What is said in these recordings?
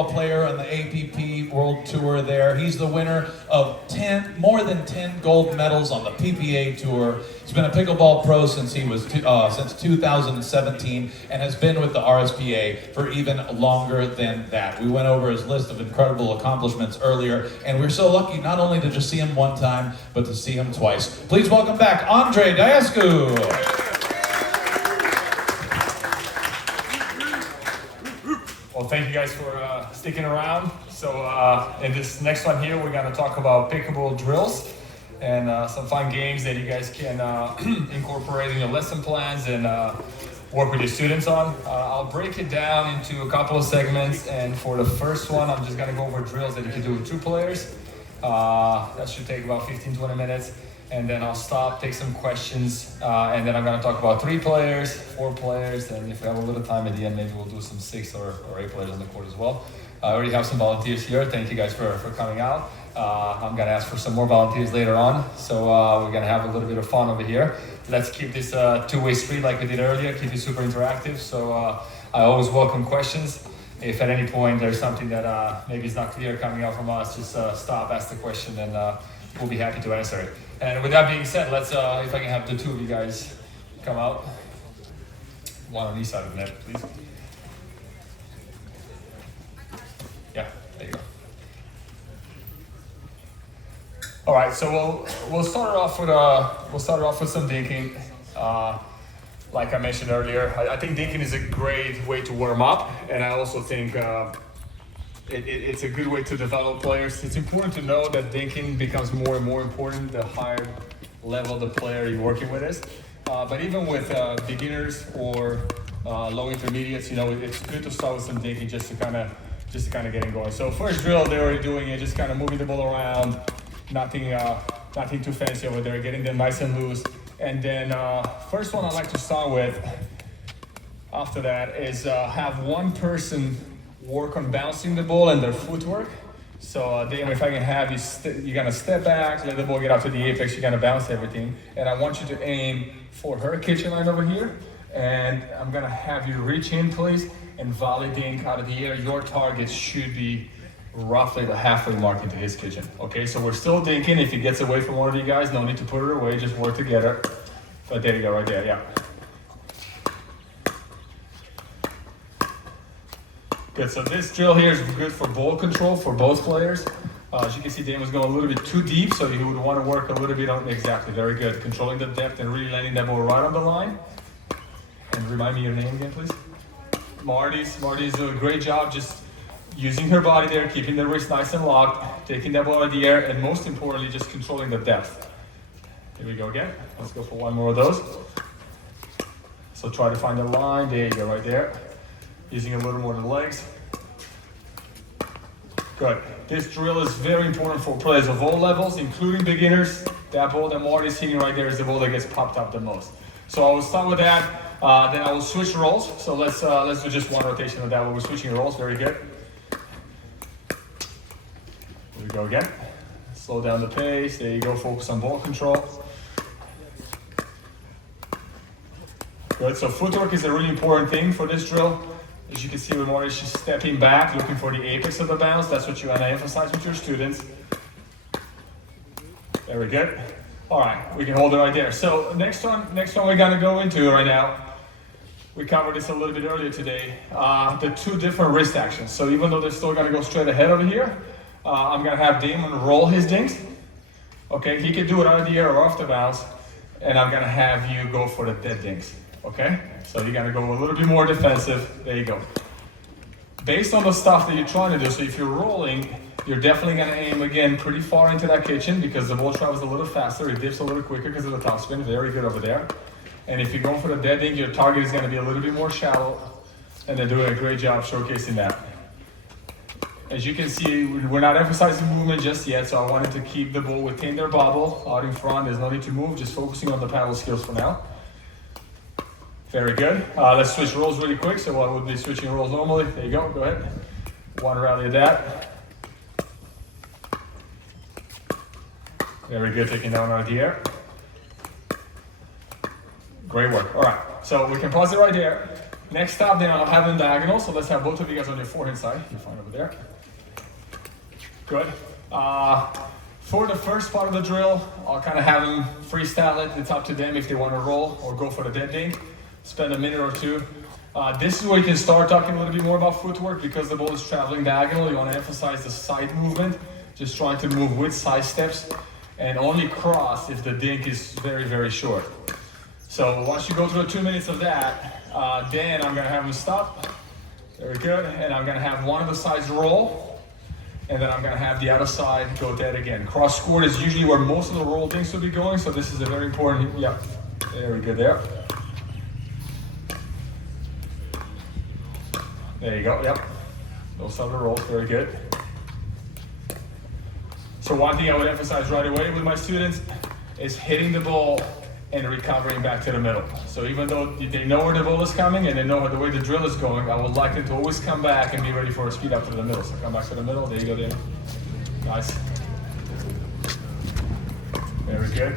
pickleball player on the APP World Tour there. He's the winner of more than 10 gold medals on the PPA Tour. He's been a pickleball pro since he was since 2017 and has been with the RSPA for even longer than that. We went over his list of incredible accomplishments earlier, and we're so lucky not only to just see him one time, but to see him twice. Please welcome back Andre Daescu. Well, thank you guys for sticking around. So in this next one here, we're going to talk about pickleball drills and some fun games that you guys can incorporate in your lesson plans and work with your students on. I'll break it down into a couple of segments, and for the first one, I'm just going to go over drills that you can do with 2 players. That should take about 15-20 minutes. And then I'll stop, take some questions, and then I'm going to talk about 3 players, 4 players, and if we have a little time at the end, maybe we'll do some 6 or 8 players on the court as well. I already have some volunteers here. Thank you guys for coming out. I'm going to ask for some more volunteers later on, so we're going to have a little bit of fun over here. Let's keep this two-way street like we did earlier, keep it super interactive, so I always welcome questions. If at any point there's something that maybe is not clear coming out from us, just stop, ask the question, and we'll be happy to answer it. And with that being said, let's, if I can have the 2 of you guys come out. One on each side of the net, please. Yeah, there you go. All right, so we'll start off with some dinking. Like I mentioned earlier, I think dinking is a great way to warm up, and I also think it's a good way to develop players. It's important to know that dinking becomes more and more important the higher level the player you're working with is. But even with beginners or low intermediates, you know, it's good to start with some dinking just to kind of get it going. So first drill, they're already doing it, just kind of moving the ball around, nothing too fancy over there, getting them nice and loose. And then first one I like to start with after that is have one person work on bouncing the ball and their footwork. So Dame, if I can have you, you're gonna step back, let the ball get out to the apex, you're gonna bounce everything. And I want you to aim for her kitchen line over here. And I'm gonna have you reach in, please, and volley dink out of the air. Your target should be roughly the halfway mark into his kitchen. Okay, so we're still dinking. If he gets away from one of you guys, no need to put it away, just work together. But there you go, right there, yeah. Good, so this drill here is good for ball control for both players. As you can see, Dan was going a little bit too deep, so you would want to work a little bit on, exactly, very good. Controlling the depth and really landing that ball right on the line. And remind me your name again, please. Marty's doing a great job just using her body there, keeping the wrist nice and locked, taking that ball out of the air, and most importantly, just controlling the depth. Here we go again. Let's go for one more of those. So try to find the line. There you go, right there. Using a little more of the legs. Good. This drill is very important for players of all levels, including beginners. That ball that Marty's hitting right there is the ball that gets popped up the most. So I will start with that. Then I will switch roles. So let's do just one rotation of that where we're switching roles. Very good. Here we go again. Slow down the pace. There you go. Focus on ball control. Good. So footwork is a really important thing for this drill. As you can see with Marty, she's stepping back, looking for the apex of the bounce. That's what you want to emphasize with your students. Very good. All right, we can hold it right there. So next one we're gonna go into right now. We covered this a little bit earlier today. The 2 different wrist actions. So even though they're still gonna go straight ahead over here, I'm gonna have Damon roll his dinks. Okay, he can do it out of the air or off the bounce, and I'm gonna have you go for the dead dinks. Okay, so you're gonna go a little bit more defensive. There you go. Based on the stuff that you're trying to do, so if you're rolling, you're definitely gonna aim again pretty far into that kitchen because the ball travels a little faster, it dips a little quicker because of the topspin. Very good over there. And if you're going for the dead dink, your target is gonna be a little bit more shallow, and they're doing a great job showcasing that. As you can see, we're not emphasizing movement just yet, so I wanted to keep the ball within their bubble out in front. There's no need to move, just focusing on the paddle skills for now. Very good. Let's switch roles really quick. So I would be switching roles normally. There you go. Go ahead. One rally of that. Very good. Taking down out of the air. Great work. All right. So we can pause it right there. Next up, then I'll have them diagonal. So let's have both of you guys on your forehand side. You're fine over there. Good. For the first part of the drill, I'll kind of have them freestyle it. It's up to them if they want to roll or go for the dead dink. Spend a minute or two. This is where you can start talking a little bit more about footwork because the ball is traveling diagonal. You want to emphasize the side movement, just trying to move with side steps, and only cross if the dink is very, very short. So once you go through 2 minutes of that, then I'm going to have them stop. Very good. And I'm going to have one of the sides roll. And then I'm going to have the other side go dead again. Cross court is usually where most of the roll things will be going, so this is a very important, yeah, very good there. There you go, yep. Those are the rolls, very good. So one thing I would emphasize right away with my students is hitting the ball and recovering back to the middle. So even though they know where the ball is coming and they know the way the drill is going, I would like them to always come back and be ready for a speed up to the middle. So come back to the middle, there you go, there. Nice. Very good.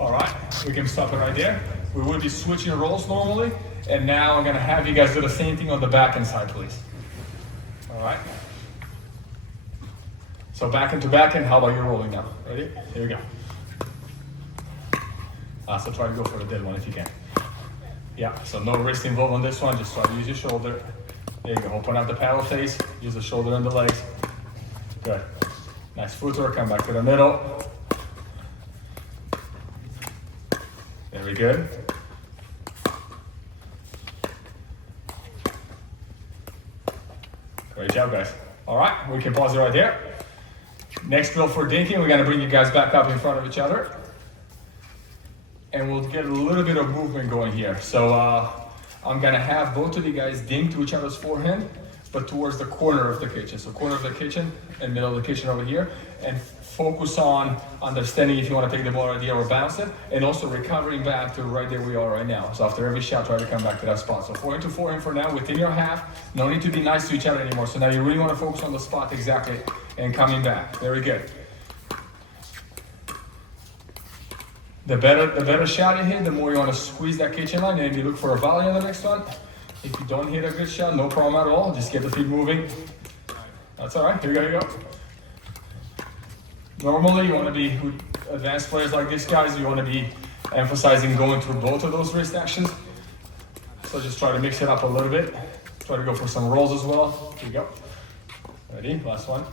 All right, we can stop it right there. We will be switching roles normally, and now I'm gonna have you guys do the same thing on the backhand side, please. All right. So backhand to backhand, how about you rolling now? Ready? Here we go. So try to go for the dead one if you can. Yeah, so no wrist involved on this one, just try to use your shoulder. There you go, open up the paddle face, use the shoulder and the legs. Good. Nice footwork, come back to the middle. Very good. Great job, guys. All right, we can pause it right there. Next drill for dinking, we're gonna bring you guys back up in front of each other. And we'll get a little bit of movement going here. So I'm gonna have both of you guys dink to each other's forehand, but towards the corner of the kitchen. So corner of the kitchen and middle of the kitchen over here. And focus on understanding if you wanna take the ball right there or bounce it, and also recovering back to right there we are right now. So after every shot, try to come back to that spot. So forehand to forehand for now, within your half. No need to be nice to each other anymore. So now you really wanna focus on the spot exactly and coming back. Very good. The better shot you hit, the more you want to squeeze that kitchen line, and you look for a volley on the next one. If you don't hit a good shot, no problem at all. Just get the feet moving. That's all right. Here you go. Normally, you want to be, advanced players like these guys, you want to be emphasizing going through both of those wrist actions. So just try to mix it up a little bit. Try to go for some rolls as well. Here you go. Ready? Last one.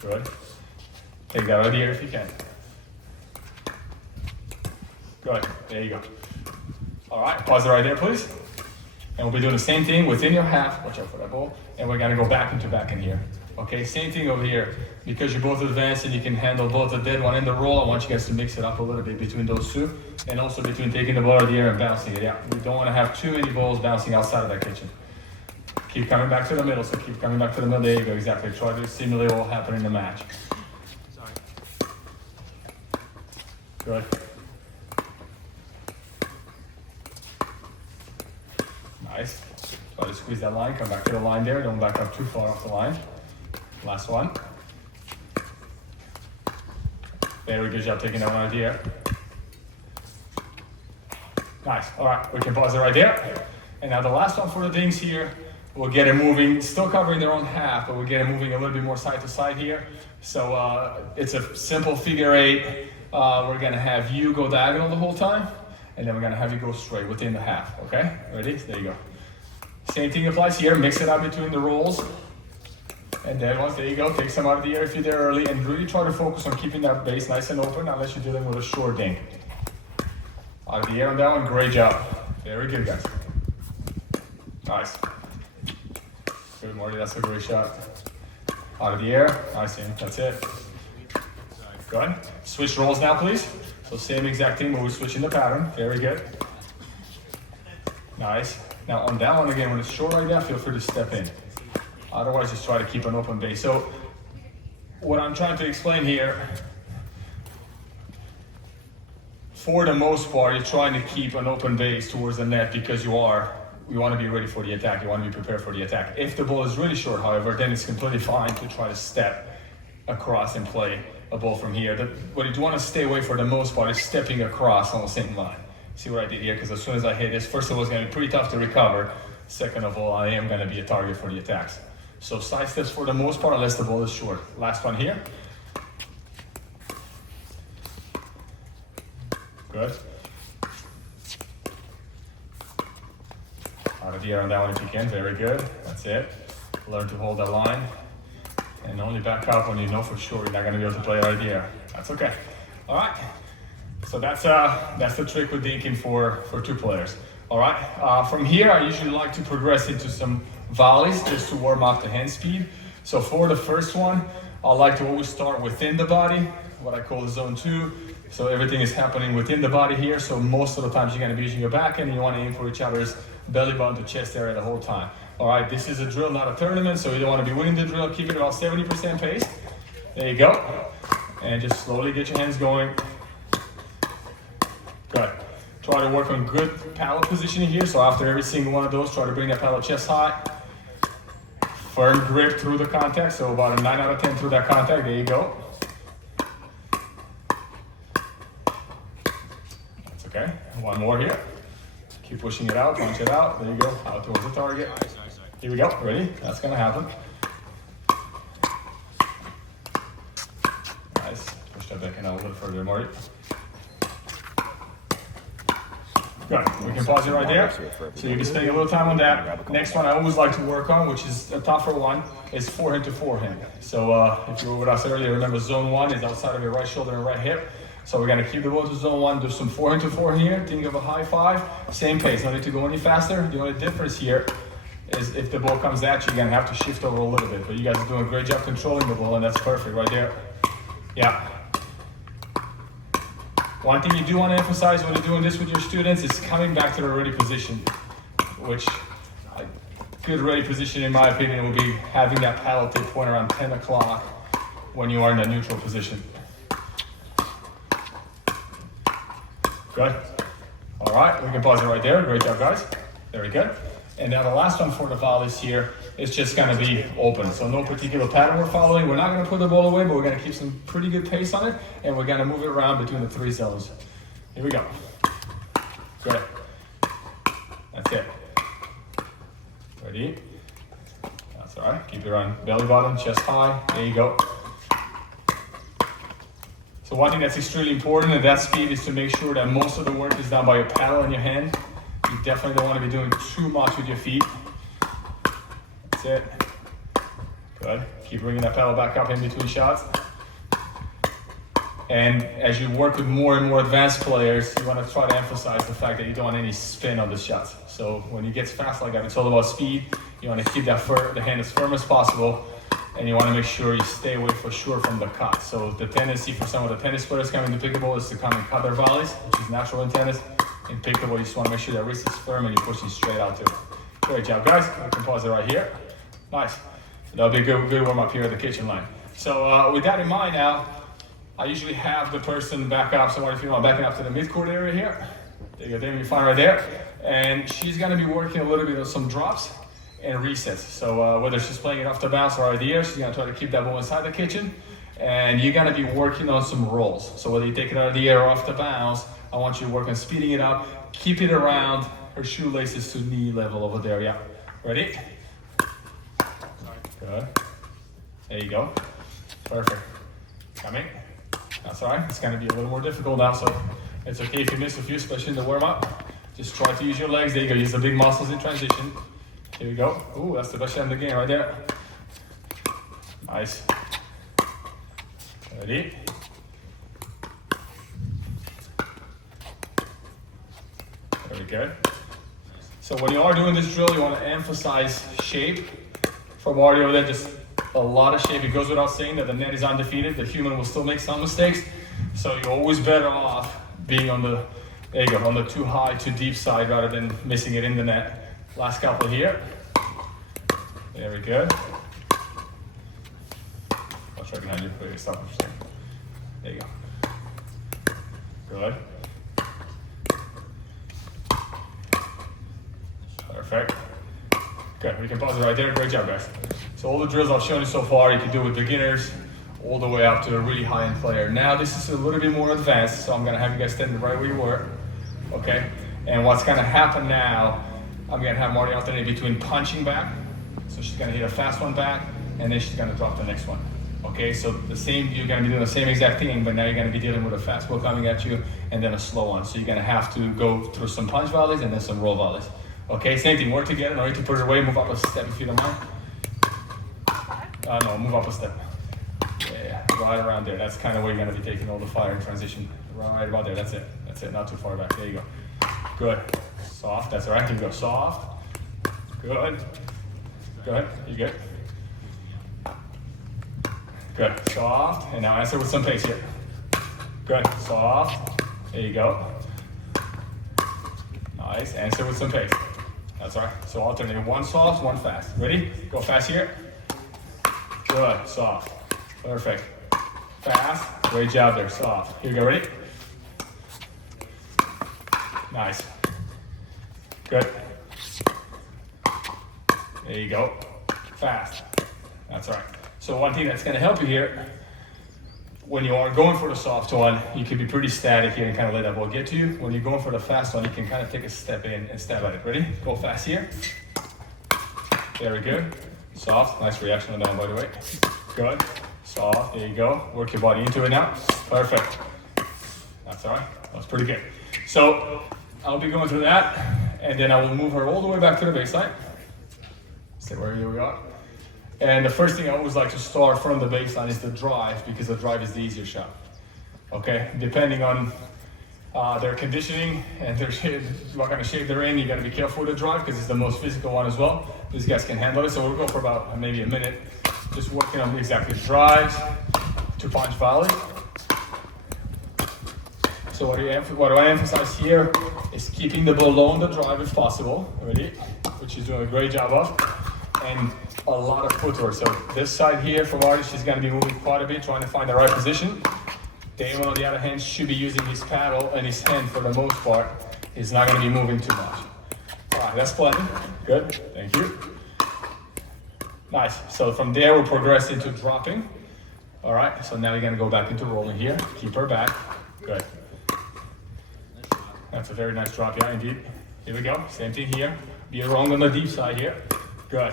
Good. Take that right here if you can. Good, there you go. All right, pause it right there, please. And we'll be doing the same thing within your half. Watch out for that ball. And we're gonna go back into back in here. Okay, same thing over here. Because you're both advanced and you can handle both the dead one and the roll, I want you guys to mix it up a little bit between those two. And also between taking the ball out of the air and bouncing it. Yeah, we don't wanna have too many balls bouncing outside of that kitchen. Keep coming back to the middle, so keep coming back to the middle. There you go, exactly. Try to simulate what will happen in the match. Good. Nice. Try to squeeze that line, come back to the line there. Don't back up too far off the line. Last one. Very good job taking that one out of the air. Nice. All right, we can pause it right there. And now the last one for the dings here, we'll get it moving, still covering their own half, but we'll get it moving a little bit more side to side here. So it's a simple figure eight. We're gonna have you go diagonal the whole time, and then we're gonna have you go straight within the half, okay? Ready? There you go. Same thing applies here, mix it up between the rolls. And then once, there you go, take some out of the air if you're there early, and really try to focus on keeping that base nice and open unless you're dealing with a short dink. Out of the air on that one, great job. Very good, guys. Nice. Good, Marty, that's a great shot. Out of the air, nice, Ian, that's it. Good. Switch rolls now, please. So same exact thing, but we're switching the pattern. Very good. Nice. Now on that one again, when it's short like that, feel free to step in. Otherwise, just try to keep an open base. So what I'm trying to explain here, for the most part, you're trying to keep an open base towards the net because you want to be ready for the attack. You want to be prepared for the attack. If the ball is really short, however, then it's completely fine to try to step across and play a ball from here. What you want to stay away for the most part is stepping across on the same line. See what I did here? Because as soon as I hit this, first of all, it's going to be pretty tough to recover. Second of all, I am going to be a target for the attacks. So side steps for the most part, unless the ball is short. Last one here. Good. Out of the air on that one if you can. Very good. That's it. Learn to hold that line. And only back up when you know for sure you're not going to be able to play out of the air. That's okay. All right. So that's the trick with dinking for 2 players. All right. From here, I usually like to progress into some volleys just to warm up the hand speed. So for the first one, I like to always start within the body, what I call zone 2. So everything is happening within the body here. So most of the times you're going to be using your backhand and you want to aim for each other's belly button to chest area the whole time. All right, this is a drill, not a tournament, so you don't want to be winning the drill. Keep it about 70% pace. There you go. And just slowly get your hands going. Good. Try to work on good palate positioning here. So after every single one of those, try to bring that palate chest high. Firm grip through the contact, so about a 9 out of 10 through that contact. There you go. That's okay. One more here. Keep pushing it out, punch it out. There you go, out towards the target. Here we go, ready? That's gonna happen. Nice. Push that back in a little further, Marty. Good. We can pause it right there. So you can spend a little time on that. Next one I always like to work on, which is a tougher one, is forehand to forehand. So if you were with us earlier, remember zone 1 is outside of your right shoulder and right hip. So we're gonna keep the ball to zone 1, do some forehand to forehand here. Think of a high 5, same pace, no need to go any faster. The only difference here is if the ball comes at you, you're gonna have to shift over a little bit. But you guys are doing a great job controlling the ball, and that's perfect right there. Yeah. One thing you do want to emphasize when you're doing this with your students is coming back to the ready position, which a good ready position in my opinion will be having that paddle tip point around 10 o'clock when you are in the neutral position. Good. All right, we can pause it right there. Great job, guys. Very good. And now the last one for the volleys here is just gonna be open. So no particular pattern we're following. We're not gonna put the ball away, but we're gonna keep some pretty good pace on it, and we're gonna move it around between the 3 zones. Here we go. Good. That's it. Ready? That's all right. Keep it on belly button, chest high. There you go. So one thing that's extremely important at that speed is to make sure that most of the work is done by your paddle in your hand. You definitely don't want to be doing too much with your feet. That's it. Good. Keep bringing that paddle back up in between shots. And as you work with more and more advanced players, you want to try to emphasize the fact that you don't want any spin on the shots. So when it gets fast like that, it's all about speed. You want to keep that the hand as firm as possible. And you want to make sure you stay away for sure from the cut. So the tendency for some of the tennis players coming to pickleball is to come and cut their volleys, which is natural in tennis. In pickleball, you just want to make sure that wrist is firm and you're pushing straight out to it. Great job, guys. We can pause it right here. Nice. That'll be a good warm up here at the kitchen line. So with that in mind now, I usually have the person back up. So if you want backing up to the mid-court area here, there you go, there you find right there. And she's going to be working a little bit of some drops and resets. So whether she's playing it off the bounce or out of the air, she's gonna try to keep that ball inside the kitchen. And you're gonna be working on some rolls. So whether you take it out of the air or off the bounce, I want you to work on speeding it up, keep it around her shoelaces to knee level over there. Yeah, ready? Good. There you go. Perfect. Coming. That's all right. It's gonna be a little more difficult now, so it's okay if you miss a few, especially in the warm up. Just try to use your legs. There you go. Use the big muscles in transition. Here we go. Ooh, that's the best shot in the game right there. Nice. Ready? Very good. So when you are doing this drill, you want to emphasize shape. For Marty over there, just a lot of shape. It goes without saying that the net is undefeated. The human will still make some mistakes. So you're always better off being on the, there you go, on the too high, too deep side rather than missing it in the net. Last couple here. Very good. I'll try behind you. Wait, stop for a second. There you go. Good. Perfect. Good. We can pause it right there. Great job, guys. So all the drills I've shown you so far, you can do with beginners all the way up to a really high-end player. Now this is a little bit more advanced, so I'm gonna have you guys stand right where you were. okay? And what's gonna happen now, I'm gonna have Marty alternate between punching back, so she's gonna hit a fast one back, and then she's gonna drop the next one. Okay, so the same, you're gonna be doing the same exact thing, but now you're gonna be dealing with a fastball coming at you and then a slow one. So you're gonna have to go through some punch volleys and then some roll volleys. Okay, same thing, work together, no need to put it away, move up a step if you don't mind. No, move up a step. Yeah, right around there. That's kind of where you're gonna be taking all the fire in transition. Right about there, that's it, not too far back, there you go. Good, soft, that's all right, you go soft. Good, good, you good? Good, soft, and now answer with some pace here. Good, soft, there you go. Nice, answer with some pace. That's all right, so alternate, one soft, one fast. Ready? Go fast here. Good, soft, perfect. Fast, great job there, soft. Here you go, ready? Nice. Good. There you go, fast. That's all right. So one thing that's gonna help you here, when you are going for the soft one, you can be pretty static here and kind of let that ball get to you. When you're going for the fast one, you can kind of take a step in and stab at it. Ready? Go fast here. Very good. Soft, nice reaction on that one, by the way. Good, soft, there you go. Work your body into it now. Perfect. That's all right, that's pretty good. So I'll be going through that, and then I will move her all the way back to the baseline. Stay where we are. And the first thing I always like to start from the baseline is the drive, because the drive is the easier shot. Okay, depending on their conditioning and their shape, what kind of shape they're in, you gotta be careful with the drive because it's the most physical one as well. These guys can handle it, so we'll go for about maybe a minute, just working on exactly drives to punch volley. So what do I emphasize here is keeping the ball low on the drive if possible, ready? Which she's doing a great job of. And a lot of footwork. So this side here for Marty, she's going to be moving quite a bit, trying to find the right position. Damon, on the other hand, should be using his paddle and his hand for the most part. He's not going to be moving too much. All right, that's plenty. Good, thank you. Nice. So from there, we'll progress into dropping. All right, so now you're going to go back into rolling here. Keep her back. Good. That's a very nice drop, yeah, indeed. Here we go. Same thing here. Be wrong on the deep side here. Good.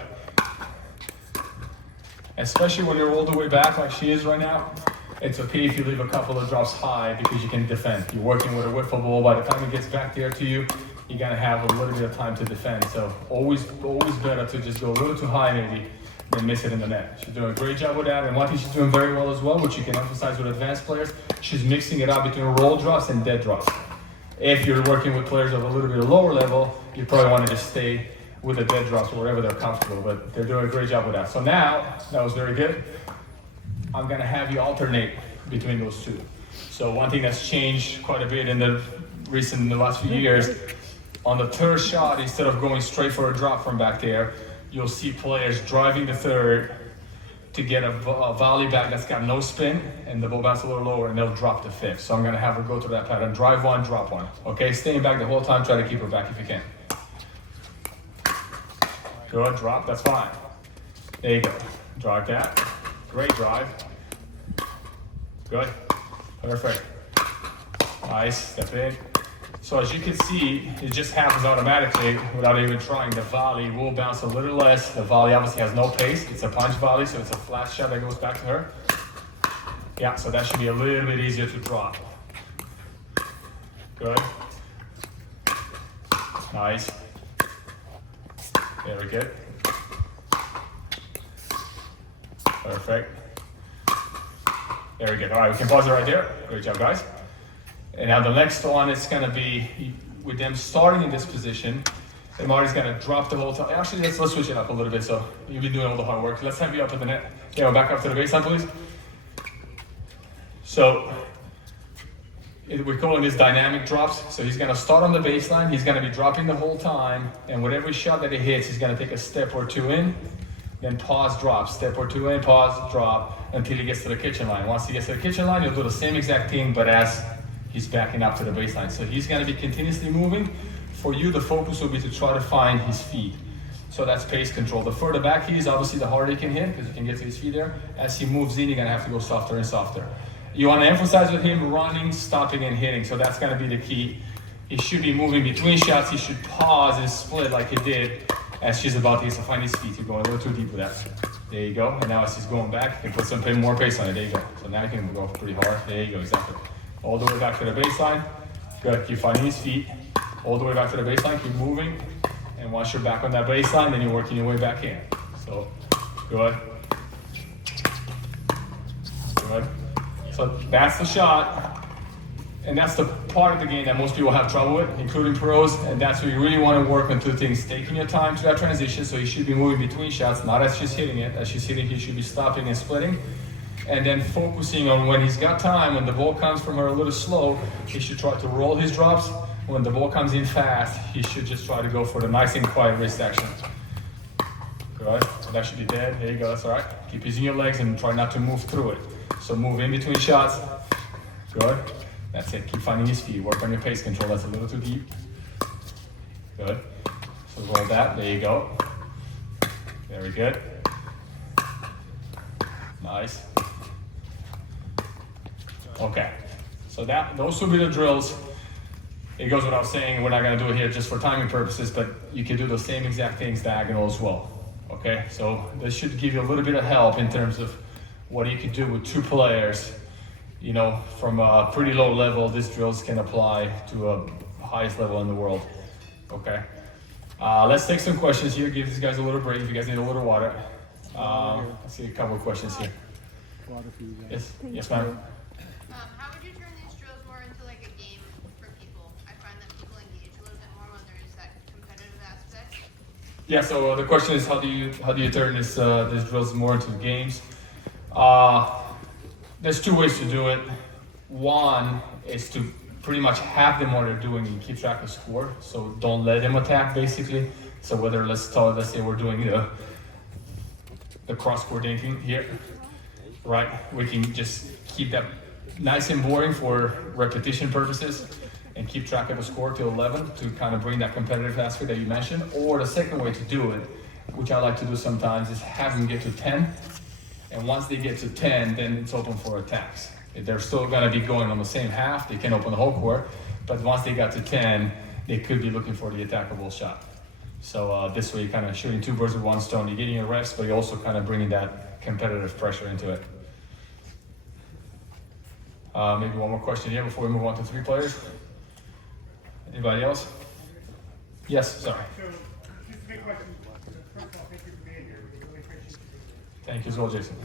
Especially when you're all the way back like she is right now, it's okay if you leave a couple of drops high because you can defend. You're working with a wiffle ball. By the time it gets back there to you, you're gonna have a little bit of time to defend. So always better to just go a little too high maybe than miss it in the net. She's doing a great job with that. And one thing she's doing very well as well, which you can emphasize with advanced players, she's mixing it up between roll drops and dead drops. If you're working with players of a little bit lower level, you probably want to just stay with the dead drops or wherever they're comfortable, but they're doing a great job with that. So now, that was very good. I'm gonna have you alternate between those two. So one thing that's changed quite a bit in the last few years, on the third shot, instead of going straight for a drop from back there, you'll see players driving the third to get a volley back that's got no spin, and the ball bounces a little lower, and they'll drop the fifth. So I'm gonna have her go through that pattern, drive one, drop one. Okay, staying back the whole time, try to keep her back if you can. Good, drop, that's fine. There you go, drive that. Great drive. Good, perfect. Nice, step in. So as you can see, it just happens automatically without even trying. The volley will bounce a little less. The volley obviously has no pace. It's a punch volley, so it's a flat shot that goes back to her. Yeah, so that should be a little bit easier to drop. Good. Nice. Very good. Perfect. Very good. All right, we can pause it right there. Great job, guys. And now the next one is going to be with them starting in this position. And Marty's going to drop the whole time. Actually, let's switch it up a little bit. So you've been doing all the hard work. Let's have you up at the net. Yeah, back up to the baseline, please. So we're calling this dynamic drops. So he's going to start on the baseline. He's going to be dropping the whole time. And with every shot that he hits, he's going to take a step or two in, then pause, drop, step or two in, pause, drop, until he gets to the kitchen line. Once he gets to the kitchen line, he'll do the same exact thing, but as he's backing up to the baseline. So he's going to be continuously moving. For you, the focus will be to try to find his feet. So that's pace control. The further back he is, obviously the harder he can hit, because he can get to his feet there. As he moves in, you're going to have to go softer and softer. You want to emphasize with him running, stopping, and hitting. So that's going to be the key He should be moving between shots. He should pause and split like he did as she's about to find his feet. You're going a little too deep with that. There you go. And now as he's going back, you can put some more pace on it. There you go. So now you can go pretty hard. There you go, exactly. All the way back to the baseline. Good. Keep finding his feet. All the way back to the baseline. Keep moving. And once you're back on that baseline, then you're working your way back in. So, good. Good. So that's the shot. And that's the part of the game that most people have trouble with, including pros. And that's where you really want to work on two things. Taking your time to that transition, so you should be moving between shots, not as she's hitting it. As she's hitting, he should be stopping and splitting. And then focusing on when he's got time, when the ball comes from her a little slow, he should try to roll his drops. When the ball comes in fast, he should just try to go for the nice and quiet wrist action. Good. So that should be dead. There you go. That's all right. Keep using your legs and try not to move through it. So move in between shots. Good. That's it. Keep finding his feet. Work on your pace control. That's a little too deep. Good. So roll that. There you go. Very good. Nice. Okay. So those will be the drills. It goes without saying, we're not going to do it here just for timing purposes, but you can do those same exact things diagonal as well. Okay, so this should give you a little bit of help in terms of what you can do with two players. You know, from a pretty low level, these drills can apply to a highest level in the world. Okay, let's take some questions here. Give these guys a little break if you guys need a little water. Let's see a couple of questions here. Yes, yes, ma'am. How would you turn these drills more into like a game for people? I find that people engage a little bit more when there is that competitive aspect. Yeah. So the question is, how do you turn these drills more into games? There's two ways to do it. One is to pretty much have them what they're doing and keep track of score. So don't let them attack, basically. So whether let's say we're doing the cross-court dinking here, right? We can just keep that nice and boring for repetition purposes and keep track of the score to 11 to kind of bring that competitive aspect that you mentioned. Or the second way to do it, which I like to do sometimes, is have them get to 10. And once they get to 10, then it's open for attacks. If they're still gonna be going on the same half, they can open the whole court. But once they got to 10, they could be looking for the attackable shot. So this way you're kind of shooting two birds with one stone. You're getting your reps, but you're also kind of bringing that competitive pressure into it. Maybe one more question here before we move on to three players. Anybody else? Yes, sorry. So, just a big question. First of all, thank you for being here. We really appreciate you. Thank you as well, Jason.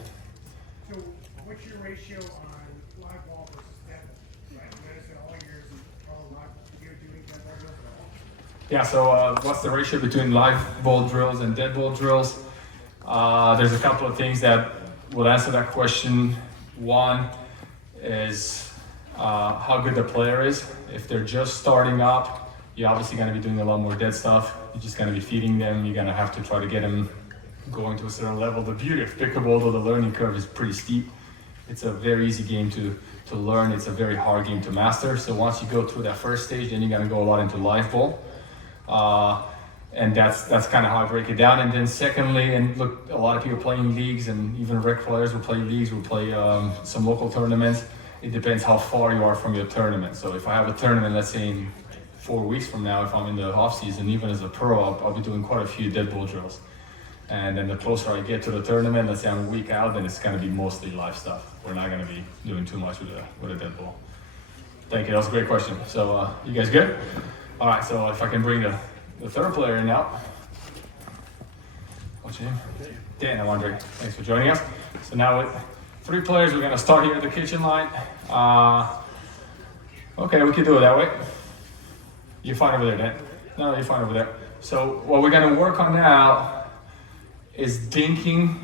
So, what's your ratio on live ball versus dead ball? Right, you notice that all years, all live, you're doing dead ball drills at all? Yeah, so what's the ratio between live ball drills and dead ball drills? There's a couple of things that will answer that question. One is how good the player is. If they're just starting up, you're obviously going to be doing a lot more dead stuff. You're just going to be feeding them. You're going to have to try to get them going to a certain level. The beauty of pickleball, though, the learning curve is pretty steep. It's a very easy game to learn. It's a very hard game to master. So once you go through that first stage, then you're going to go a lot into live ball. And that's kind of how I break it down. And then secondly, and look, a lot of people playing leagues, and even rec players will play leagues, will play some local tournaments. It depends how far you are from your tournament. So if I have a tournament, let's say in 4 weeks from now, if I'm in the off season, even as a pro, I'll be doing quite a few dead ball drills. And then the closer I get to the tournament, let's say I'm a week out, then it's going to be mostly live stuff. We're not going to be doing too much with a dead ball. Thank you. That was a great question. So you guys good? All right. So if I can bring the third player in now. What's your name? Dan. I'm Andre. Thanks for joining us. So now with three players, we're going to start here at the kitchen line. Okay, we can do it that way. You're fine over there, Dan. No, you're fine over there. So what we're going to work on now is dinking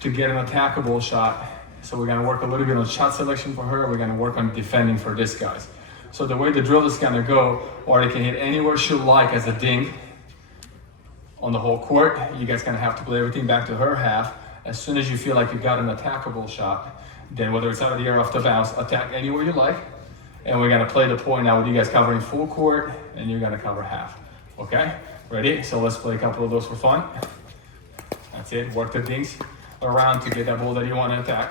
to get an attackable shot. So we're going to work a little bit on shot selection for her. We're going to work on defending for this guys. So the way the drill is going to go, or they can hit anywhere she like as a dink on the whole court. You guys going to have to play everything back to her half. As soon as you feel like you got an attackable shot, then whether it's out of the air, off the bounce, attack anywhere you like. And we're going to play the point now with you guys covering full court, and you're going to cover half. Okay? Ready? So let's play a couple of those for fun. That's it. Work the dinks around to get that ball that you want to attack.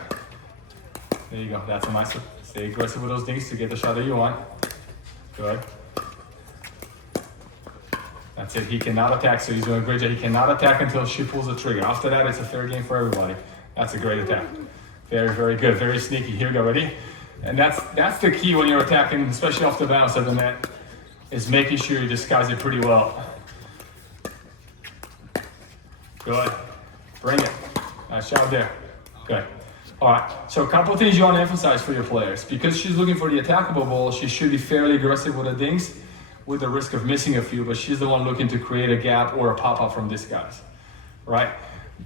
There you go. That's a nice one. Stay aggressive with those dinks to get the shot that you want. Good. That's it, he cannot attack, so he's doing a great job. He cannot attack until she pulls the trigger. After that, it's a fair game for everybody. That's a great attack. Very, very good, very sneaky. Here we go, ready? And that's the key when you're attacking, especially off the bounce of the net, is making sure you disguise it pretty well. Good, bring it. Nice job there, good. All right, so a couple of things you want to emphasize for your players. Because she's looking for the attackable ball, she should be fairly aggressive with the dings, with the risk of missing a few, but she's the one looking to create a gap or a pop-up from this guy's, right?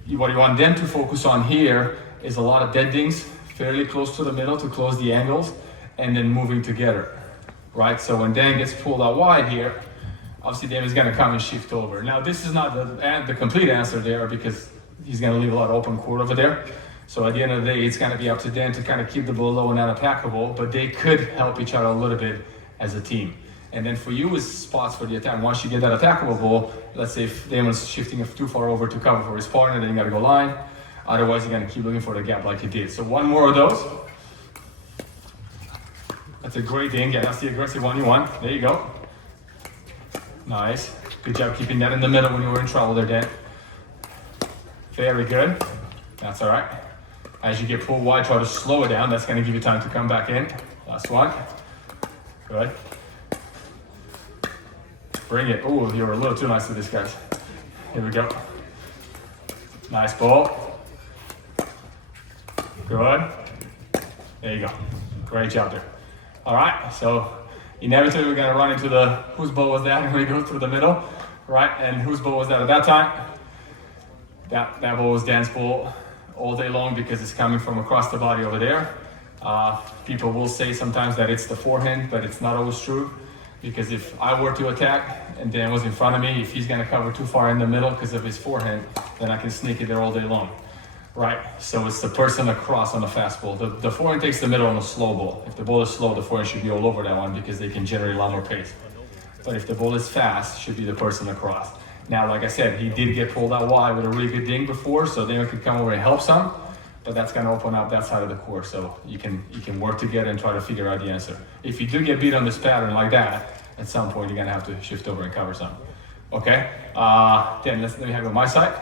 What you want them to focus on here is a lot of dead dings, fairly close to the middle to close the angles, and then moving together, right? So when Dan gets pulled out wide here, obviously Dan is gonna come and shift over. Now this is not the complete answer there because he's gonna leave a lot of open court over there. So at the end of the day, it's gonna be up to Dan to kind of keep the ball low and not attackable, but they could help each other a little bit as a team. And then for you is spots for the attack. Once you get that attackable ball, let's say if Damon's shifting too far over to cover for his partner, then you gotta go line. Otherwise, you're gonna keep looking for the gap like you did. So one more of those. That's a great thing. Yeah, that's the aggressive one you want. There you go. Nice. Good job keeping that in the middle when you were in trouble there, Dan. Very good. That's all right. As you get pulled wide, try to slow it down. That's gonna give you time to come back in. Last one. Good. Bring it. Oh, you're a little too nice to this, guys. Here we go. Nice ball. Good. There you go. Great job there. All right, so inevitably we're gonna run into the whose ball was that, and we go through the middle, right? And whose ball was that at that time? That ball was Dan's ball all day long because it's coming from across the body over there. People will say sometimes that it's the forehand, but it's not always true. Because if I were to attack and Dan was in front of me, if he's gonna cover too far in the middle because of his forehand, then I can sneak it there all day long, right? So it's the person across on the fast ball. The forehand takes the middle on a slow ball. If the ball is slow, the forehand should be all over that one because they can generate a lot more pace. But if the ball is fast, it should be the person across. Now, like I said, he did get pulled out wide with a really good ding before, so then we could come over and help some, but that's gonna open up that side of the court, so you can work together and try to figure out the answer. If you do get beat on this pattern like that, at some point you're gonna have to shift over and cover some. Okay, then let me have it on my side.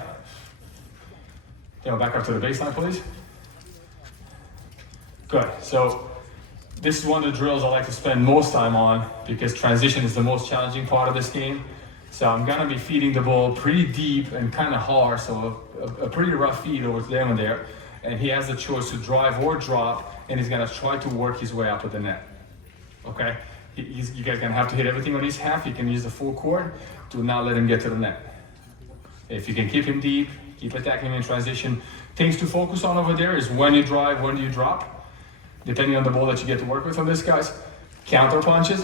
Then back up to the baseline, please. Good, so this is one of the drills I like to spend most time on because transition is the most challenging part of this game. So I'm gonna be feeding the ball pretty deep and kind of hard, so a pretty rough feed over to Damon there. And he has the choice to drive or drop, and he's gonna try to work his way up to the net, okay? You guys gonna have to hit everything on his half. You can use the full court. Do not let him get to the net. If you can keep him deep, keep attacking him in transition. Things to focus on over there is when you drive, when do you drop. Depending on the ball that you get to work with on this, guys. Counter punches.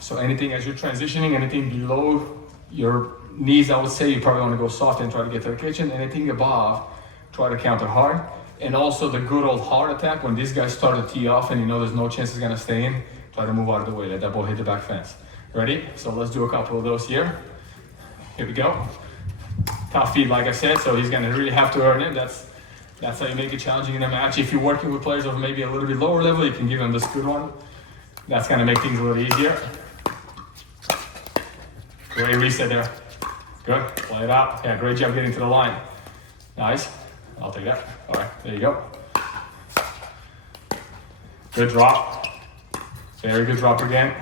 So anything as you're transitioning, anything below your knees, I would say you probably want to go soft and try to get to the kitchen. Anything above, try to counter hard. And also the good old hard attack, when these guys start to tee off and you know there's no chance it's gonna stay in, try to move out of the way, let that ball hit the back fence. Ready? So let's do a couple of those here. Here we go. Tough feed, like I said, so he's gonna really have to earn it. That's how you make it challenging in a match. If you're working with players of maybe a little bit lower level, you can give them this good one. That's gonna make things a little easier. Great reset there. Good, play it out. Yeah, great job getting to the line. Nice, I'll take that. All right, there you go. Good drop. Very good drop again.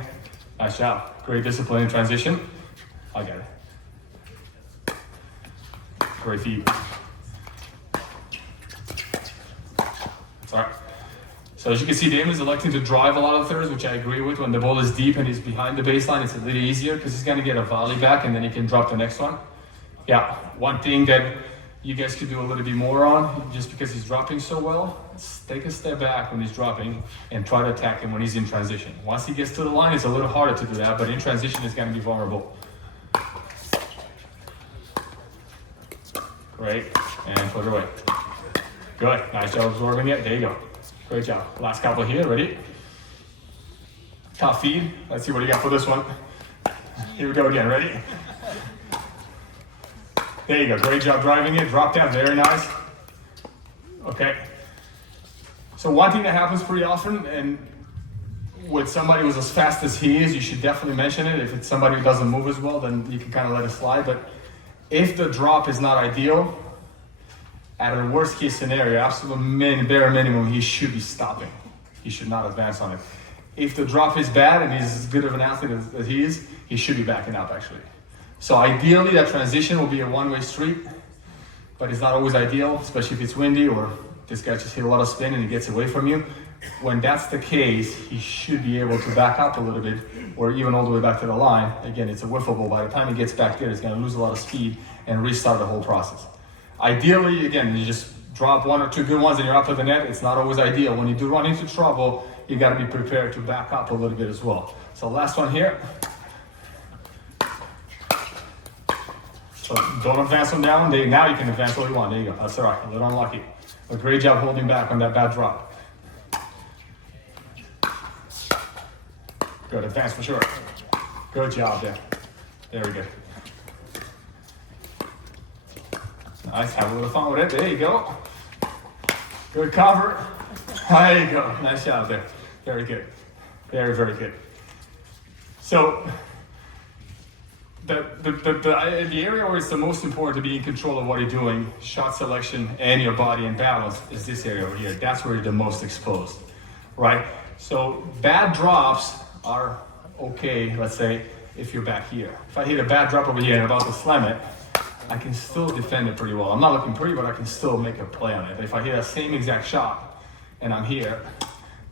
Nice job. Great discipline in transition. I get it. Great feed. It's all right. So as you can see, Damon's electing to drive a lot of thirds, which I agree with. When the ball is deep and he's behind the baseline, it's a little easier because he's going to get a volley back and then he can drop the next one. Yeah, one thing that you guys could do a little bit more on, just because he's dropping so well, take a step back when he's dropping and try to attack him when he's in transition. Once he gets to the line, it's a little harder to do that, but in transition, he's going to be vulnerable. Great, and put it away. Good, nice job absorbing it. There you go. Great job. Last couple here, ready? Tough feed. Let's see what you got for this one. Here we go again, ready? There you go, great job driving it. Drop down, very nice. Okay. So one thing that happens pretty often, and with somebody who's as fast as he is, you should definitely mention it. If it's somebody who doesn't move as well, then you can kind of let it slide. But if the drop is not ideal, at a worst case scenario, bare minimum, he should be stopping. He should not advance on it. If the drop is bad and he's as good of an athlete as he is, he should be backing up actually. So ideally that transition will be a one-way street, but it's not always ideal, especially if it's windy or this guy just hit a lot of spin and he gets away from you. When that's the case, he should be able to back up a little bit or even all the way back to the line. Again, it's a wiffle ball. By the time he gets back there, he's gonna lose a lot of speed and restart the whole process. Ideally, again, you just drop one or two good ones and you're up at the net. It's not always ideal. When you do run into trouble, you gotta be prepared to back up a little bit as well. So last one here. So don't advance them down. Now you can advance all you want. There you go. That's all right. A little unlucky. But great job holding back on that bad drop. Good, advance for sure. Good job there. Very good. Nice, have a little fun with it. There you go. Good cover. There you go. Nice job there. Very good. Very, very good. So, the area where it's the most important to be in control of what you're doing, shot selection and your body and balance, is this area over here. That's where you're the most exposed, right? So bad drops are okay, let's say, if you're back here. If I hit a bad drop over here and I'm about to slam it, I can still defend it pretty well. I'm not looking pretty, but I can still make a play on it. If I hit that same exact shot and I'm here,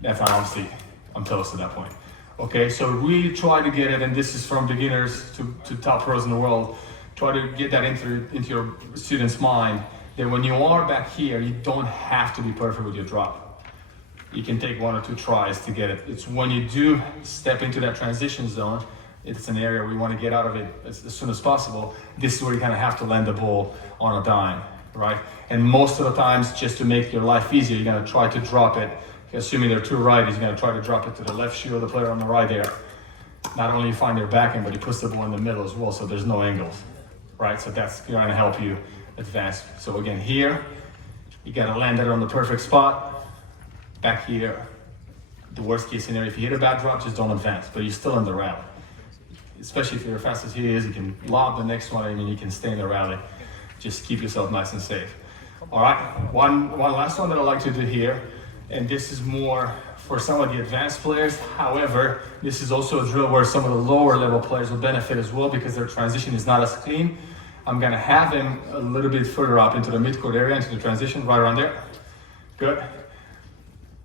that's obviously, I'm toast at that point. Okay, so really try to get it, and this is from beginners to top pros in the world, try to get that into your student's mind, that when you are back here, you don't have to be perfect with your drop. You can take one or two tries to get it. It's when you do step into that transition zone, it's an area where you want to get out of it as soon as possible. This is where you kind of have to land the ball on a dime, right? And most of the times, just to make your life easier, you're going to try to drop it. Assuming there are two righties, you're going to try to drop it to the left shoe of the player on the right there. Not only you find their backhand, but he puts the ball in the middle as well, so there's no angles, right? So that's going to help you advance. So again, here, you got to land it on the perfect spot. Back here, the worst case scenario, if you hit a bad drop, just don't advance, but you're still in the rally. Especially if you're as fast as he is, you can lob the next one, I mean, you can stay in the rally. Just keep yourself nice and safe. All right, one last one that I like to do here, and this is more for some of the advanced players. However, this is also a drill where some of the lower level players will benefit as well because their transition is not as clean. I'm gonna have him a little bit further up into the midcourt area, into the transition, right around there. Good.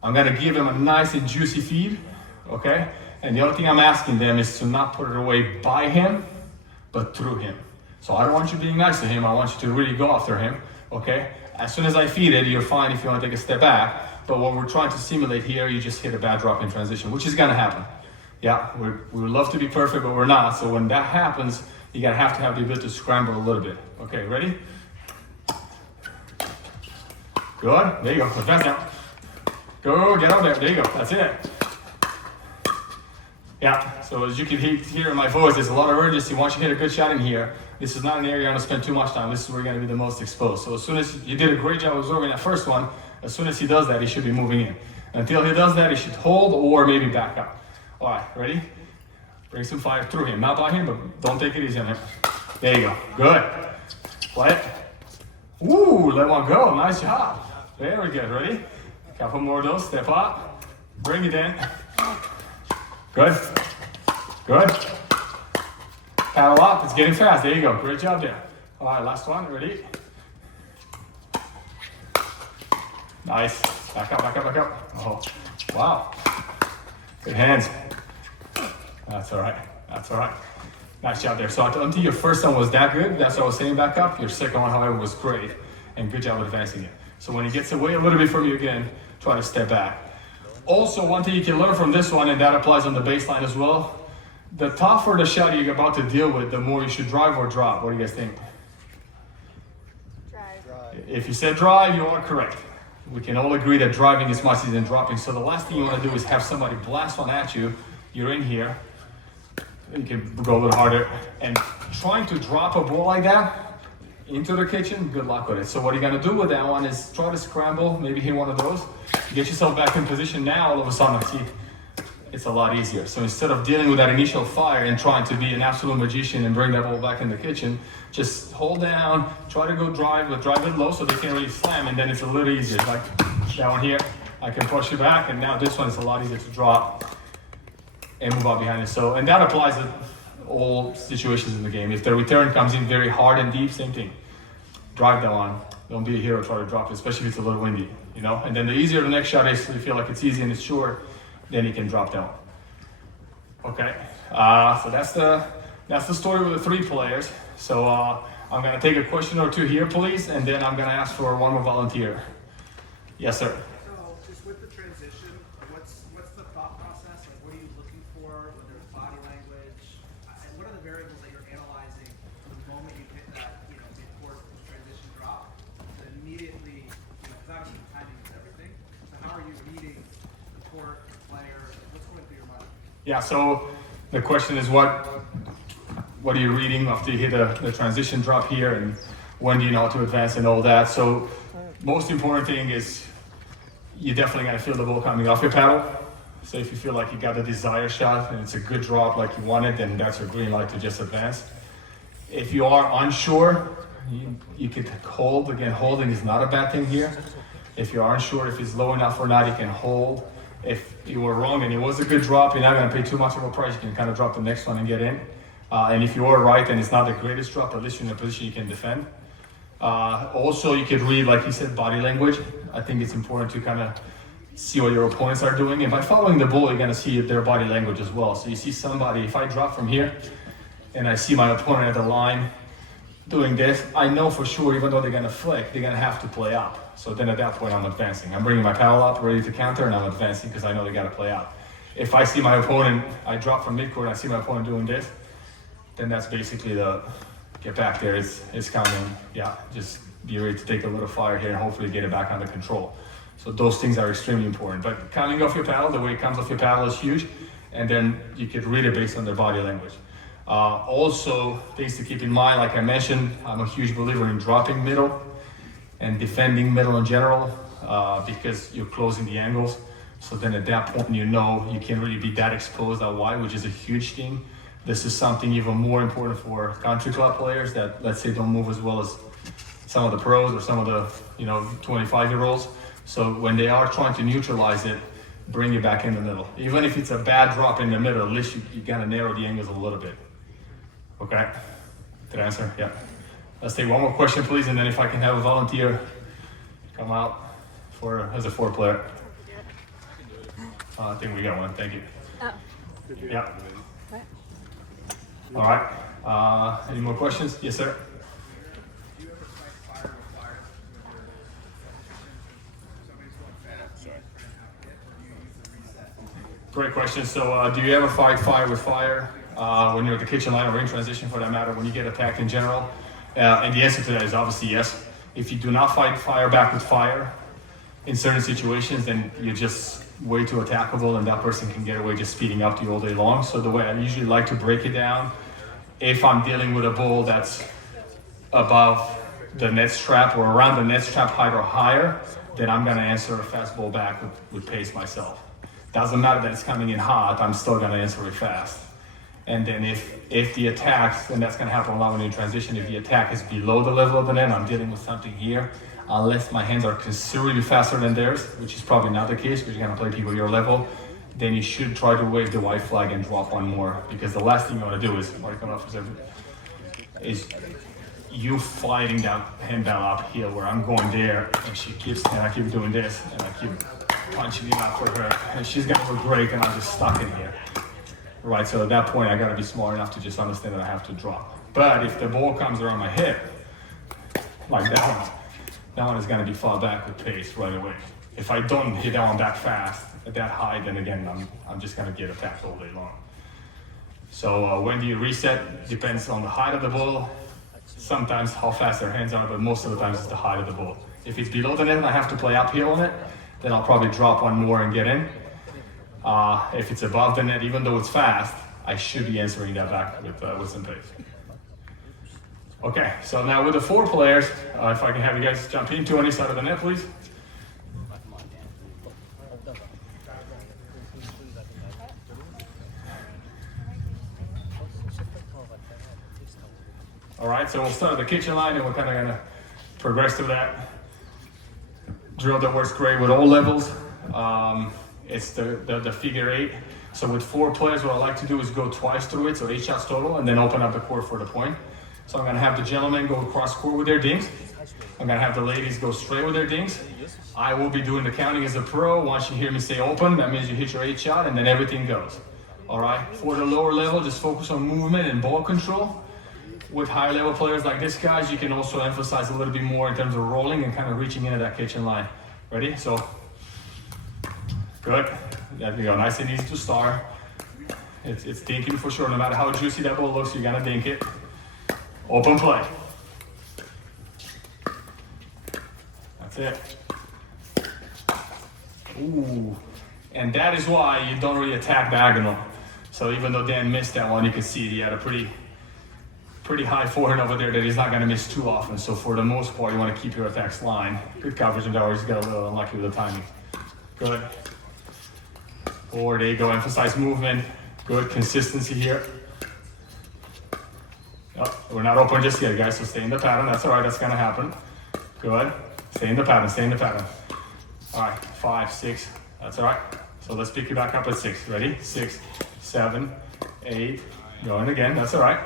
I'm gonna give him a nice and juicy feed, okay? And the only thing I'm asking them is to not put it away by him, but through him. So I don't want you being nice to him, I want you to really go after him, okay? As soon as I feed it, you're fine if you wanna take a step back, but what we're trying to simulate here, you just hit a bad drop in transition, which is gonna happen. Yeah, we would love to be perfect, but we're not. So when that happens, you gotta have to have the ability to scramble a little bit. Okay, ready? Good, there you go, advance now. Go, get out there, there you go, that's it. Yeah, so as you can hear in my voice, there's a lot of urgency. Once you hit a good shot in here, this is not an area you're gonna spend too much time. This is where you're gonna be the most exposed. So as soon as you did a great job absorbing that first one, as soon as he does that, he should be moving in. Until he does that, he should hold or maybe back up. All right, ready? Bring some fire through him, not by him, but don't take it easy on him. There you go, good. Play it. Ooh, let one go, nice job. Very good, ready? Couple more of those, step up, bring it in. Good, good. Paddle up, it's getting fast, there you go, great job there. All right, last one, ready? Nice, back up, back up, back up. Oh, wow, good hands. That's all right, that's all right. Nice job there. So until your first one was that good, that's what I was saying, back up. Your second one, however, was great, and good job advancing it. So when he gets away a little bit from you again, try to step back. Also, one thing you can learn from this one, and that applies on the baseline as well, the tougher the shot you're about to deal with, the more you should drive or drop. What do you guys think? Drive. If you said drive, you are correct. We can all agree that driving is much easier than dropping. So the last thing you want to do is have somebody blast one at you. You're in here. You can go a little harder. And trying to drop a ball like that into the kitchen, good luck with it. So what you're going to do with that one is try to scramble, maybe hit one of those. Get yourself back in position now. All of a sudden, I see it's a lot easier. So instead of dealing with that initial fire and trying to be an absolute magician and bring that ball back in the kitchen, just hold down, try to go drive it low so they can't really slam, and then it's a little easier. Like that one here, I can push it back, and now this one is a lot easier to drop and move out behind it. So, and that applies to all situations in the game. If the return comes in very hard and deep, same thing. Drive that one. Don't be a hero, try to drop it, especially if it's a little windy, you know? And then the easier the next shot is, if you feel like it's easy and it's short, then you can drop down. Okay, so that's the story with the 3 players. So I'm gonna take a question or two here, please, and then I'm gonna ask for one more volunteer. Yes, sir. So just with the transition, what's the thought process? Like, what are you looking for? Whether it's body language, and what are the variables that you're analyzing from the moment you hit that, mid-court transition drop, to immediately, because obviously timing is everything. So how are you reading the court, the player? What's going through your mind? Yeah. So the question is, what are you reading after you hit the transition drop here, and when do you know how to advance and all that? So most important thing is you're definitely gonna feel the ball coming off your paddle. So if you feel like you got a desired shot and it's a good drop like you want it, then that's your green light to just advance. If you are unsure, you could hold. Again, holding is not a bad thing here. If you are unsure if it's low enough or not, you can hold. If you were wrong and it was a good drop, you're not gonna pay too much of a price. You can kind of drop the next one and get in. And if you are right and it's not the greatest drop, at least you're in a position you can defend. Also, you could read, like you said, body language. I think it's important to kind of see what your opponents are doing. And by following the ball, you're going to see their body language as well. So you see somebody, if I drop from here and I see my opponent at the line doing this, I know for sure, even though they're going to flick, they're going to have to play up. So then at that point, I'm advancing. I'm bringing my paddle up, ready to counter, and I'm advancing because I know they got to play out. If I see my opponent, I drop from midcourt, and I see my opponent doing this, then that's basically the get back there. It's coming. Yeah, just be ready to take a little fire here and hopefully get it back under control. So those things are extremely important. But coming off your paddle, the way it comes off your paddle is huge, and then you could read it based on their body language. Also, things to keep in mind, like I mentioned, I'm a huge believer in dropping middle and defending middle in general because you're closing the angles. So then at that point, you know you can't really be that exposed out wide, which is a huge thing. This is something even more important for country club players that, let's say, don't move as well as some of the pros or some of the 25-year-olds. So when they are trying to neutralize it, bring it back in the middle. Even if it's a bad drop in the middle, at least you gotta narrow the angles a little bit. Okay, did I answer? Yeah. Let's take one more question, please, and then if I can have a volunteer come out as a 4 player. I think we got one. Thank you. Oh. Yeah. All right. Any more questions? Yes, sir. Do you ever fight fire with fire with your somebody's going fast, trying to out-hit, or do you use the reset? Great question. So do you ever fight fire with fire when you're at the kitchen line or in transition for that matter, when you get attacked in general? And the answer to that is obviously yes. If you do not fight fire back with fire in certain situations, then you're just way too attackable and that person can get away just speeding up to you all day long. So the way I usually like to break it down, if I'm dealing with a ball that's above the net strap or around the net strap height or higher, then I'm gonna answer a fast ball back with pace myself. Doesn't matter that it's coming in hot, I'm still gonna answer it fast. And then if the attack, and that's gonna happen a lot when you transition, if the attack is below the level of the net, I'm dealing with something here, unless my hands are considerably faster than theirs, which is probably not the case because you're gonna play people your level, then you should try to wave the white flag and drop one more. Because the last thing you wanna do is you fighting that hand down uphill where I'm going there and I keep doing this and I keep punching it out for her and she's gonna go break and I'm just stuck in here. Right, so at that point I gotta be smart enough to just understand that I have to drop. But if the ball comes around my hip, like that one is gonna be far back with pace right away. If I don't hit that one back fast, at that high, then again, I'm just gonna get attacked all day long. So when do you reset? Depends on the height of the ball, sometimes how fast their hands are, but most of the times it's the height of the ball. If it's below the net and I have to play uphill on it, then I'll probably drop one more and get in. If it's above the net, even though it's fast, I should be answering that back with some pace. Okay, so now with the 4 players, if I can have you guys jump in to any side of the net, please. All right, so we'll start at the kitchen line and we're kind of gonna progress to that drill that works great with all levels. It's the figure 8. So with 4 players, what I like to do is go twice through it, so 8 shots total, and then open up the court for the point. So I'm gonna have the gentlemen go across court with their dings. I'm gonna have the ladies go straight with their dings. I will be doing the counting as a pro. Once you hear me say open, that means you hit your 8 shot and then everything goes. All right, for the lower level, just focus on movement and ball control. With higher level players like this guys, you can also emphasize a little bit more in terms of rolling and kind of reaching into that kitchen line. Ready? So, good. There we go, nice and easy to start. It's dinking for sure. No matter how juicy that ball looks, you're gonna dink it. Open play. That's it. Ooh. And that is why you don't really attack diagonal. So even though Dan missed that one, you can see he had a pretty high forehand over there that he's not gonna miss too often. So for the most part, you wanna keep your attacks line. Good coverage, and always got a little unlucky with the timing. Good. Or there you go, emphasize movement. Good consistency here. Oh, we're not open just yet, guys, so stay in the pattern. That's all right, that's gonna happen. Good. Stay in the pattern, stay in the pattern. All right, 5, 6, that's all right. So let's pick it back up at 6. Ready? 6, 7, 8. Going again, that's all right.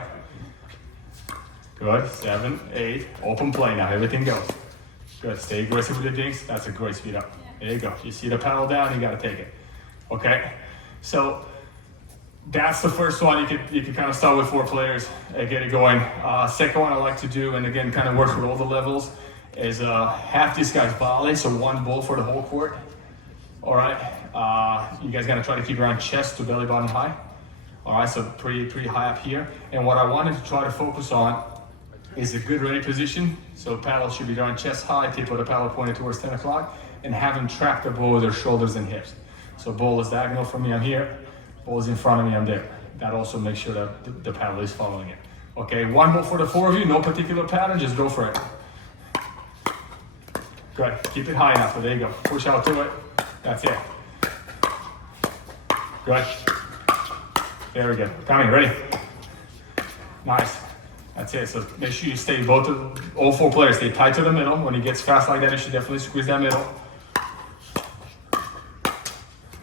Good, 7, 8. Open play now, everything goes. Good, stay aggressive with the dings. That's a great speed up. There you go. You see the paddle down, you gotta take it. Okay, so that's the first one. You can kind of start with 4 players and get it going. Second one I like to do, and again, kind of works with all the levels, is have these guys volley, so 1 ball for the whole court. All right, you guys gotta try to keep around chest to belly button high. All right, so pretty high up here. And what I wanted to try to focus on is a good ready position. So paddle should be around chest high, tip of the paddle pointed towards 10 o'clock, and have them track the ball with their shoulders and hips. So ball is diagonal from me, I'm here. Ball is in front of me, I'm there. That also makes sure that the paddle is following it. Okay, 1 ball for the 4 of you, no particular pattern, just go for it. Good, keep it high enough, so there you go. Push out to it, that's it. Good. There we go, coming, ready? Nice, that's it. So make sure you stay all 4 players, stay tight to the middle. When he gets fast like that, you should definitely squeeze that middle.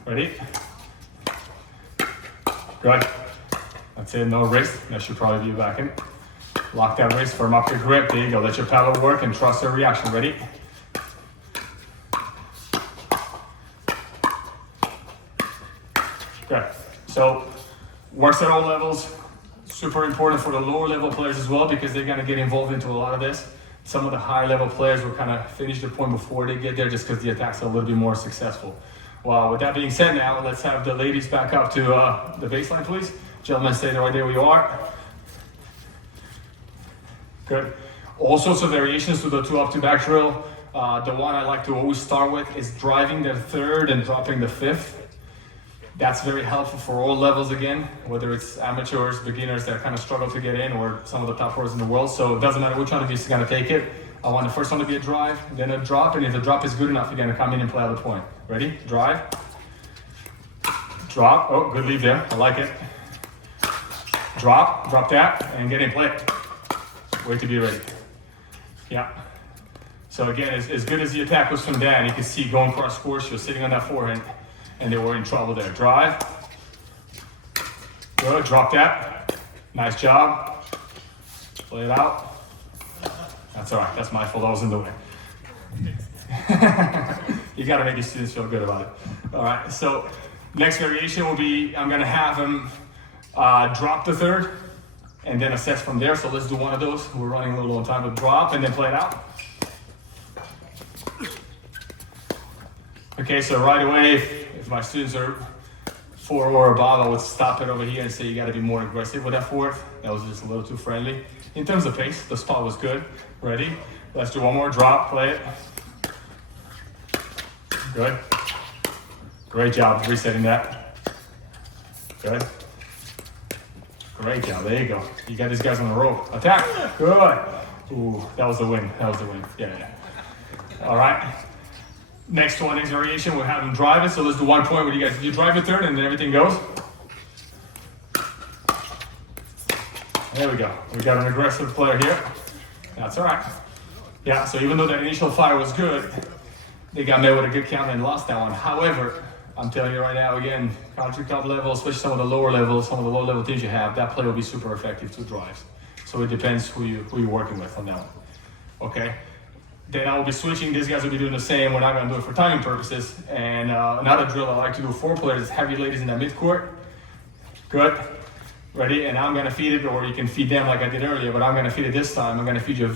Ready? Good. That's it, no wrist. That should probably be back in. Lock that wrist, firm up your grip. There you go, let your paddle work and trust their reaction. Ready? Good. So, works at all levels. Super important for the lower level players as well, because they're gonna get involved into a lot of this. Some of the higher level players will kind of finish their point before they get there, just because the attacks are a little bit more successful. Well, with that being said now, let's have the ladies back up to the baseline, please. Gentlemen, stay right there where you are. Good. All sorts of variations to the 2 up, 2 back drill. The one I like to always start with is driving the 3rd and dropping the 5th. That's very helpful for all levels again, whether it's amateurs, beginners that kind of struggle to get in, or some of the top pros in the world. So it doesn't matter which one of you is gonna take it. I want the first one to be a drive, then a drop, and if the drop is good enough, you're gonna come in and play out the point. Ready? Drive. Drop. Oh, good lead there. I like it. Drop that, and get in play. Wait to be ready. Yeah. So again, as good as the attack was from Dan, you can see going cross court, she was sitting on that forehand, and they were in trouble there. Drive. Good. Drop that. Nice job. Play it out. That's all right. That's my fault. I was in the way. You got to make your students feel good about it. All right. So next variation will be, I'm going to have them drop the 3rd and then assess from there. So let's do one of those. We're running a little low on time, but drop and then play it out. Okay. So right away, if my students are 4 or above, I would stop it over here and say you got to be more aggressive with that 4th. That was just a little too friendly. In terms of pace, the spot was good. Ready? Let's do one more drop, play it. Good. Great job resetting that. Good. Great job, there you go. You got these guys on the rope. Attack, good. Ooh, that was the win, yeah. All right. Next one, next variation, we'll have them drive it. So let's do 1 point where you drive the 3rd and then everything goes. There we go. We got an aggressive player here. That's all right. Yeah, so even though that initial fire was good, they got met with a good count and lost that one. However, I'm telling you right now, again, country club level, especially some of the lower levels, some of the low level teams you have, that play will be super effective to drives. So it depends who you're working with on that one. Okay. Then I will be switching. These guys will be doing the same. We're not going to do it for timing purposes. And another drill I like to do 4 players is have your ladies in the midcourt. Good. Ready? And I'm going to feed it, or you can feed them like I did earlier, but I'm going to feed it this time. I'm going to feed you a